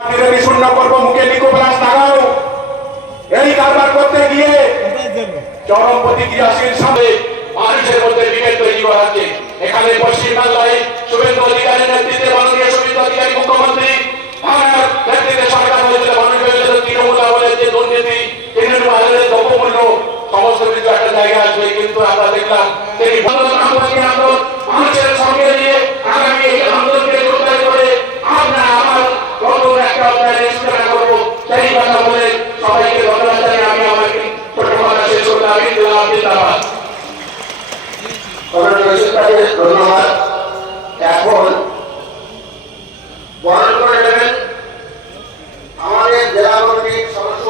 শূন্য করবো, মুখে লিখো প্লাস লাগাও। এই কারবার করতে গিয়ে চরম প্রতিক্রিয়াশীল সামনে মানুষের মধ্যে বিভেদ তৈরি করা হচ্ছে। এখানে পশ্চিমবাংলায় শুভেন্দু অধিকারীর নেতৃত্বে মাননীয় শুভেন্দু অধিকারী মুখ্যমন্ত্রী, আমার নেতৃত্বে সরকার হয়েছিল, মানুষ হয়েছিল তৃণমূল আমলের যে দুর্নীতি, তৃণমূল আমলের দ্রব্যমূল্য সমস্ত কিছু একটা জায়গা আসবে। কিন্তু আমরা দেখলাম তিনি আন্দোলন মানুষের সঙ্গে নিয়ে আগামী এই আন্দোলনকে জোরদার করে আমরা আমার নতুন একটা অধ্যায়ের সূচনা করবো, সেই কথা বলে সবাইকে ধন্যবাদ জানিয়ে আমি আমার ছোট কথা শেষ করতে আমি জিন্দাবাদ। ধন্যবাদ। এখন বরণ করে নেবেন আমাদের জেলা কমিটির সদস্য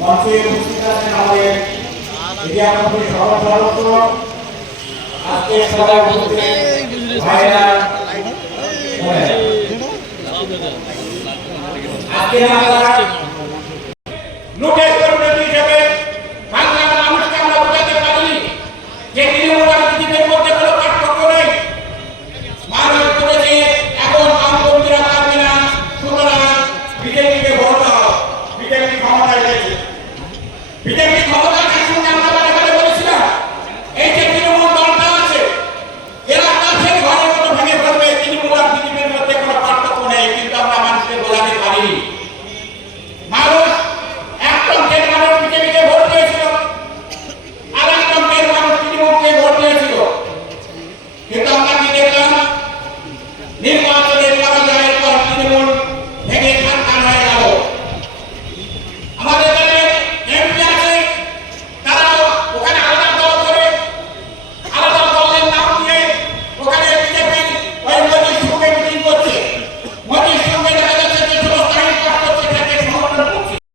মঞ্চে উপস্থিত আছেন আমাদের এরিয়া কমিটির সদস্য, আজকে সবাই উপস্থিত ভাইরা আজকে আমরা লোকের কর্মী হিসেবে বাংলার মানুষকে আমরা বোঝাতে পারিনি যে তৃণমূল রাজনীতির মধ্যে কোনো পার্থক্য নেই। মানুষ করেছে এখন বামপন্থীরা পারবে না, সুতরাং বিজেপিকে ভোট দাও। বিজেপি ক্ষমতায় গেছে, বিজেপি ক্ষমতায় সঙ্গে আমরা বারে বলেছিলাম এই যে তৃণমূল দলটা আছে এরা কাছের ঘরের মতো ভেঙে ফেলবে তৃণমূল রাজনীতির